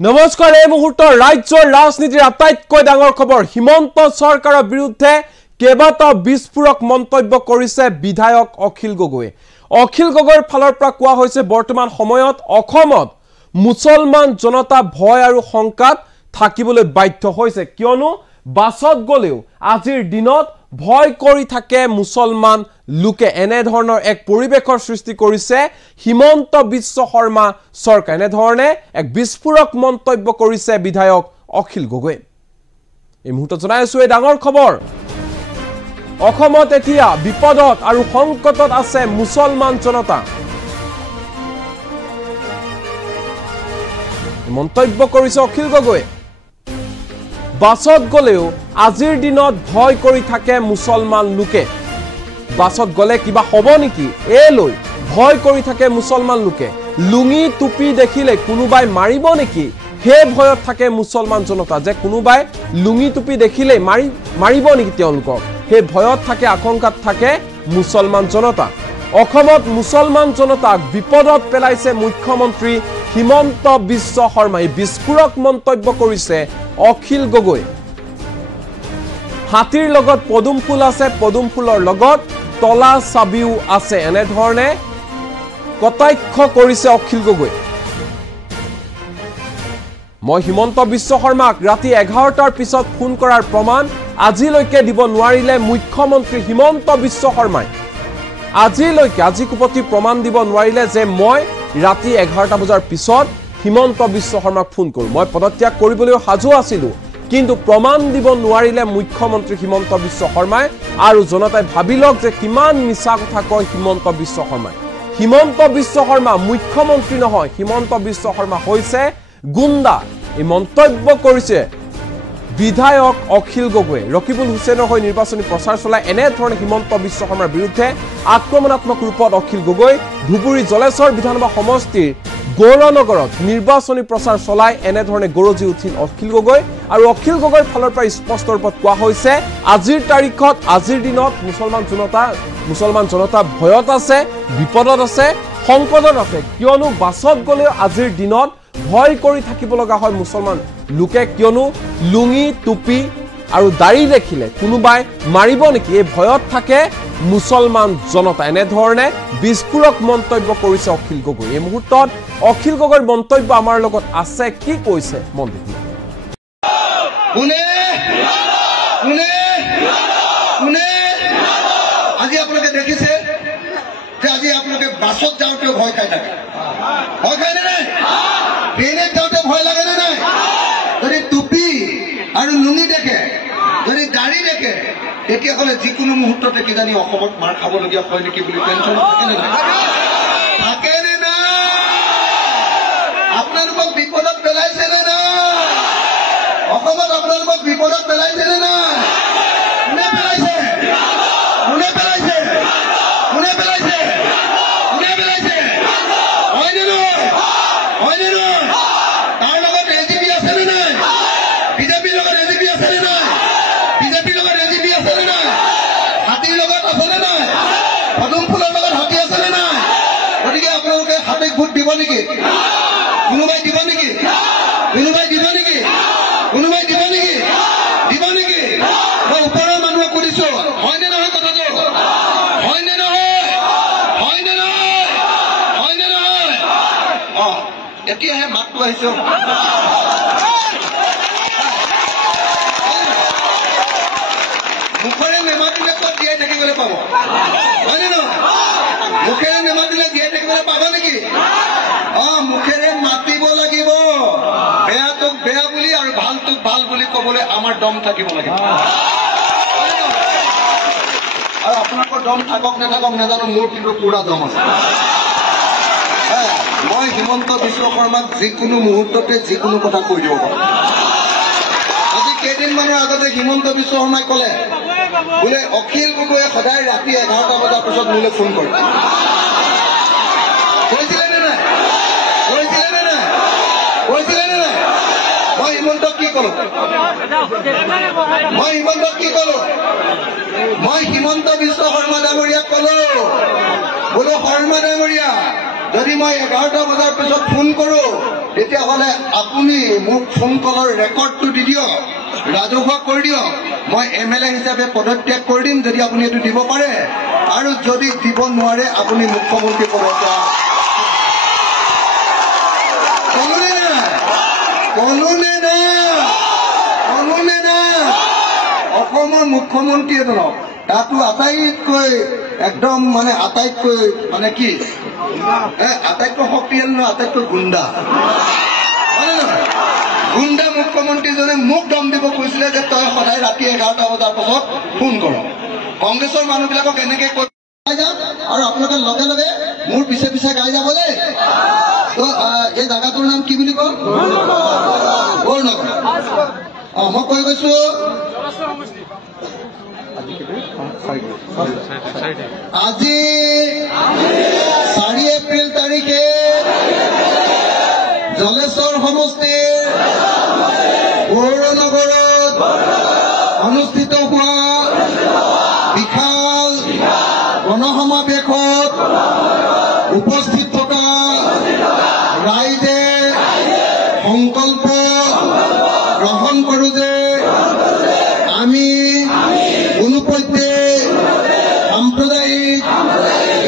নমস্কাৰ এই মুহূৰ্তৰ ৰাজ্যৰ ৰাজনীতিৰ আটাইতকৈ ডাঙৰ খবৰ হিমন্ত চৰকাৰৰ বিৰুদ্ধে কেবাটাও বিস্ফোৰক মন্তব্য কৰিছে বিধায়ক অখিল গগৈ। অখিল গগৈৰ ফালৰ পৰা কোৱা হৈছে বৰ্তমান সময়ত অসমত মুছলমান জনতা ভয় আৰু শংকাত থাকিবলৈ বাধ্য হৈছে কিয়নো বাছত গলেও আজিৰ দিনত ভয় কৰি থাকে মুছলমান লোকে এনে ধৰণৰ এক পৰিবেশৰ সৃষ্টি কৰিছে হিমন্ত বিশ্ব শৰ্মা চৰকাৰ এনে ধৰণে এক বিস্ফোৰক মন্তব্য কৰিছে বিধায়ক অখিল গগৈ। এই মুহূৰ্তত জনাইছো এই ডাঙৰ খবৰ অসমত এতিয়া বিপদত আৰু সংকটত আছে মুছলমান জনতা। মন্তব্য কৰিছে অখিল গগৈ। বাছত গলেও আজিৰ দিনত ভয় কৰি থাকে মুছলমান লোকে। বাছত গলে কিবা হ'ব নেকি এই লৈ ভয় কৰি থাকে মুছলমান লোকে। লুঙি টুপি দেখিলে কোনোবাই মাৰিব নেকি হে ভয়ত থাকে মুছলমান জনতা যে কোনোবাই লুঙি টুপি দেখিলে মাৰিব নেকি তেওঁলোকক হে ভয়ত থাকে আশংকাত থাকে মুছলমান জনতা। অসমত মুছলমান জনতাক বিপদত পেলাইছে মুখ্যমন্ত্ৰী হিমন্ত বিশ্ব শৰ্মাই বিস্ফোৰক মন্তব্য কৰিছে অখিল গগৈ। হাতীৰ লগত পদুম ফুল আছে পদুম ফুলৰ লগত তলা চাবিও আছে এনে ধৰণে কটাক্ষ কৰিছে অখিল গগৈ। মই হিমন্ত বিশ্ব শৰ্মাক ৰাতি 11টাৰ পিছত ফোন কৰাৰ প্ৰমাণ আজিলৈকে দিব নোৱাৰিলে মুখ্যমন্ত্ৰী হিমন্ত বিশ্ব শৰ্মাই। আজি কুপতি প্ৰমাণ দিব নোৱাৰিলে যে মই ৰাতি 11টা বজাৰ পিছত হিমন্ত বিশ্ব শৰ্মাক ফোন কৰোঁ। মই পদত্যাগ কৰিবলৈ সাজু আছিলোঁ কিন্তু প্ৰমাণ দিব নোৱাৰিলে মুখ্যমন্ত্ৰী হিমন্ত বিশ্ব শৰ্মাই। আৰু জনতাই ভাবিলক যে কিমান মিছা কথা কয় হিমন্ত বিশ্ব শৰ্মাই। হিমন্ত বিশ্ব শৰ্মা মুখ্যমন্ত্ৰী নহয়, হিমন্ত বিশ্ব শৰ্মা হৈছে গুণ্ডা। এই মন্তব্য কৰিছে বিধায়ক অখিল গগৈ। ৰকিবুল হুছেইনৰ হৈ নিৰ্বাচনী প্ৰচাৰ চলাই এনে ধৰণে হিমন্ত বিশ্ব শৰ্মাৰ বিৰুদ্ধে আক্ৰমণাত্মক ৰূপত অখিল গগৈ ধুবুৰী জলেশ্বৰ বিধানসভা সমষ্টিৰ গৌৰনগৰত নিৰ্বাচনী প্ৰচাৰ চলাই এনে ধৰণে গৰজি উঠিল অখিল গগৈ। আৰু অখিল গগৈৰ ফালৰ পৰা স্পষ্ট ৰূপত কোৱা হৈছে আজিৰ তাৰিখত আজিৰ দিনত মুছলমান জনতা ভয়ত আছে, বিপদত আছে, সংকটত আছে কিয়নো বাছত গলেও আজিৰ দিনত ভয় কৰি থাকিব লগা হয় মুছলমান লোকে কিয়নো লুঙি টুপি আৰু দাড়ি দেখিলে কোনোবাই মাৰিব নেকি এই ভয়ত থাকে মুছলমান জনতা। এনে ধৰণে বিস্ফোৰক মন্তব্য কৰিছে অখিল গগৈ। এই মুহূৰ্তত অখিল গগৈৰ মন্তব্য আমাৰ লগত আছে কি কৈছে মন দেখি। আজি আপোনালোকে দেখিছে যে আজি আপোনালোকে বাছত যাওঁতেও ভয় খাই থাকে। ভয় খাই নে নাই? ট্ৰেইনত যাওঁতে ভয় লাগে নে নাই? যদি টুপি আৰু লুঙি দেখে, যদি দাড়ি দেখে তেতিয়াহ'লে যিকোনো মুহূৰ্ততে কিজানি অসমত মাৰ খাবলগীয়া হয় নেকি বুলি টেনশ্যন থাকে নে নাই? আপোনালোকক বিপদত পেলাইছে নে নাই? অসমত আপোনালোকক বিপদত পেলাইছে নে নাই? কোনে পেলাইছে? কোনে পেলাইছে? কোনে পেলাইছে? কোনে পেলাইছে? হয়নে নহয়? হয়নে নহয়? তাৰ লগত এজিপি আছে নে নাই? বিজেপিৰ লগত এজিপি আছে নে নাই? বিজেপিৰ লগত এজিপি আছে নে নাই? হাতীৰ লগত আছে নে নাই? পদুম ফুলৰ লগত হাতী আছে নে নাই? গতিকে আপোনালোকে হাতীক ভোট দিব নেকি? কোনোবাই দিব নেকি? কোনোবাই দিব নেকি? কোনোবাই দিব নেকি? দিব নেকি? মই ওপৰৰ মানুহক সুধিছো হয়নে নহয় কথাটো? হয়নে নহয়? হয়নে নহয়? হয়নে নহয়? এতিয়াহে মাতটো আহিছো। মুখেৰে নেমাতিলে ক'ত জীয়াই থাকিবলৈ পাব? হয়নে নহয়? মুখেৰে নেমাতিলে জীয়াই থাকিবলৈ পাব নেকি? মুখেৰে মাতিব লাগিব। বেয়াটোক বেয়া বুলি আৰু ভালটোক ভাল বুলি ক'বলৈ আমাৰ দম থাকিব লাগিব। আৰু আপোনালোকৰ দম থাকক নাথাকক নাজানো, মোৰ কিন্তু পুৰা দম আছে। মই হিমন্ত বিশ্ব শৰ্মাক যিকোনো মুহূৰ্ততে যিকোনো কথা কৈ দিব পাৰোঁ। আজি কেইদিনমানৰ আগতে হিমন্ত বিশ্ব শৰ্মাই ক'লে বোলে অখিল গগৈয়ে সদায় ৰাতি 11টা বজাৰ পিছত মোলৈ ফোন কৰে। কৈছিলে নে নাই? কৈছিলে নে নাই? কৈছিলে নে নাই? মই হিমন্তক কি ক'লো? মই হিমন্তক কি ক'লো? মই হিমন্ত বিশ্ব শৰ্মা ডাঙৰীয়াক ক'লো বোলো শৰ্মা ডাঙৰীয়া যদি মই 11টা বজাৰ পিছত ফোন কৰোঁ তেতিয়াহ'লে আপুনি মোক ফোন কলৰ ৰেকৰ্ডটো দি দিয়ক, ৰাজহুৱা কৰি দিয়ক। মই MLA হিচাপে পদত্যাগ কৰি দিম যদি আপুনি এইটো দিব পাৰে, আৰু যদি দিব নোৱাৰে আপুনি মুখ্যমন্ত্ৰী পদত্যাগ কলোনে না অসমৰ মুখ্যমন্ত্ৰীয়ে ধৰক তাতো আটাইতকৈ একদম আটাইতকৈ কি আটাইতকৈ শক্তিশালী নহয়, আটাইতকৈ গুণ্ডা হয় নহয়? গুণ্ডা মুখ্যমন্ত্ৰীজনে মোক দম দিব কৈছিলে যে তই সদায় ৰাতি 11টা বজাৰ পাছত ফোন কৰ। কংগ্ৰেছৰ মানুহবিলাকক এনেকে কৈ যাম আৰু আপোনালোকে লগে লগে মোৰ পিছে পিছে গাই যাব দেই। এই জাগাটোৰ নাম কি বুলি কয়? গৌৰনগৰ। মই কৈ গৈছো আজি 4 এপ্ৰিল তাৰিখে জলেশ্বৰ সমষ্টিৰ গৌৰনগৰত অনুষ্ঠিত হোৱা বিশাল গণসমাৱেশত উপস্থিত থকা ৰাইজে সংকল্প গ্ৰহণ কৰো যে আমি কোনোপধ্যে সাম্প্ৰদায়িক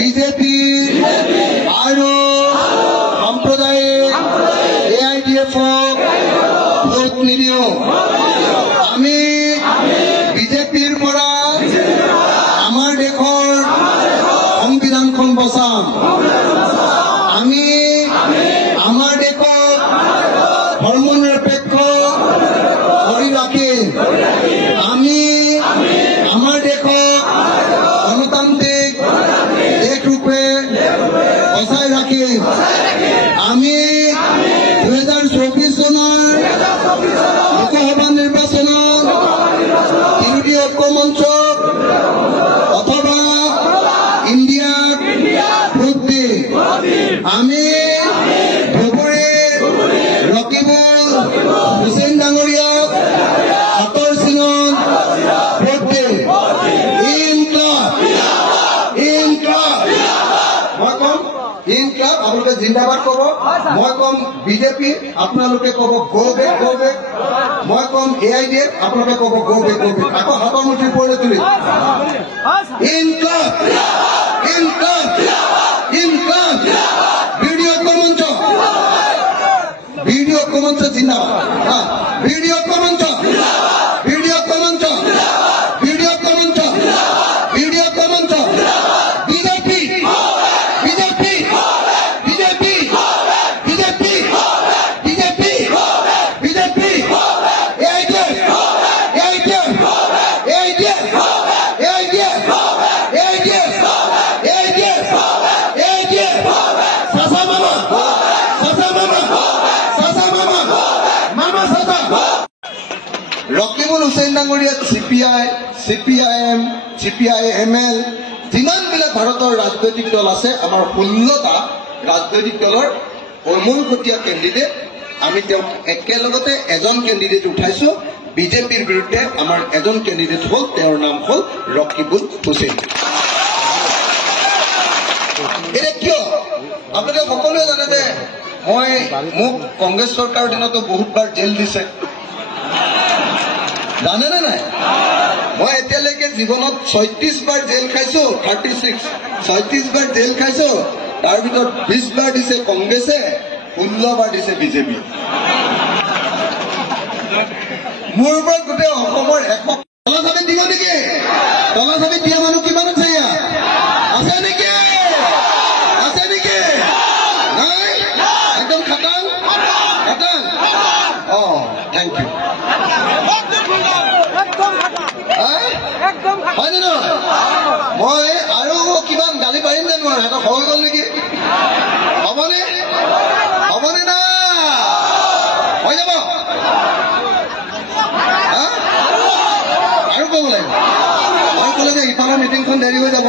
বিজেপি আৰু সাম্প্ৰদায়িক AIDF-ক ভোট নিদিওঁ। আমি বিজেপিৰ পৰা আমাৰ দেশৰ সংবিধানখন বচাম। আমি আমাৰ দেশক ধৰ্মনিৰপেক্ষ কৰি ৰাখিম। আমি আমাৰ দেশক গণতান্ত্ৰিক দেশ ৰূপে বচাই ৰাখিম। আমি 2024 চনৰ লোকসভা নিৰ্বাচনত বিৰোধী ঐক্য মঞ্চক অথবা ইণ্ডিয়াক ভোট দিম। আমি ধুবুৰীৰ ৰকিবুল হুছেইন ডাঙৰীয়াক হাতৰ চিনত ভোট দিম। ইনকলাব মই কম ইনকলাব, আপোনালোকে জিন্দাবাদ কব। মই কম বিজেপি, আপোনালোকে কব গো বেক গো বেক। মই কম AIDF, আপোনালোকে কব গো বেক গো বেক। আকৌ হাতৰ মুঠি ওপৰলৈ তুলি ইনকলাব ইনকলাব ইনকলাব। বিৰোধী ঐক্য মঞ্চ জিন্দাবাদ। বিৰোধী ঐক্য মঞ্চ বিৰোধী ঐক্য মঞ্চ বিৰোধী ঐক্য মঞ্চ বিৰোধী ঐক্য মঞ্চ BJP BJP BJP BJP BJP BJP AIDF AIDF AIDF AIDF AIDF AIDF AIDF চাচা মামা চাচা মামা চাচা মামা মামা চাচা। ৰকিবুল হুছেইন ডাঙৰীয়া CPI CPIM CPIML যিমানবিলাক ভাৰতৰ ৰাজনৈতিক দল আছে, আমাৰ 16টা ৰাজনৈতিক দলৰ অমূলপটীয়া কেণ্ডিডেট। আমি তেওঁক একেলগতে এজন কেণ্ডিডেট উঠাইছো। বিজেপিৰ বিৰুদ্ধে আমাৰ এজন কেণ্ডিডেট হ'ল, তেওঁৰ নাম হ'ল ৰকিবুল হুছেইন। এতিয়া কিয় আপোনালোকে সকলোৱে জানে যে মোক কংগ্ৰেছ চৰকাৰৰ দিনতো বহুতবাৰ জেল দিছে, জানেনে নাই? মই এতিয়ালৈকে জীৱনত 36 বাৰ জেল খাইছো। 36 বাৰ জেল খাইছো। তাৰ ভিতৰত 20 বাৰ দিছে কংগ্ৰেছে, 16 বাৰ দিছে বিজেপি। মোৰ ওপৰত গোটেই অসমৰ তলা চাবি দিব নেকি? তলা চাবি দিয়া মানুহ কিমান আছে ইয়াত? আছে নেকি? আছে নেকি? নাই? একদম খাটাং খাটাং। Thank you. হয় নে নহয়? মই আৰু কিমান গালি পাৰিম নে নোৱাৰো? এটা হৈ গ'ল নেকি? হ'বনে? হ'বনে না? হৈ যাব? আৰু ক'ব লাগিব। আৰু ক'লে যে ইফালৰ মিটিংখন দেৰি হৈ যাব।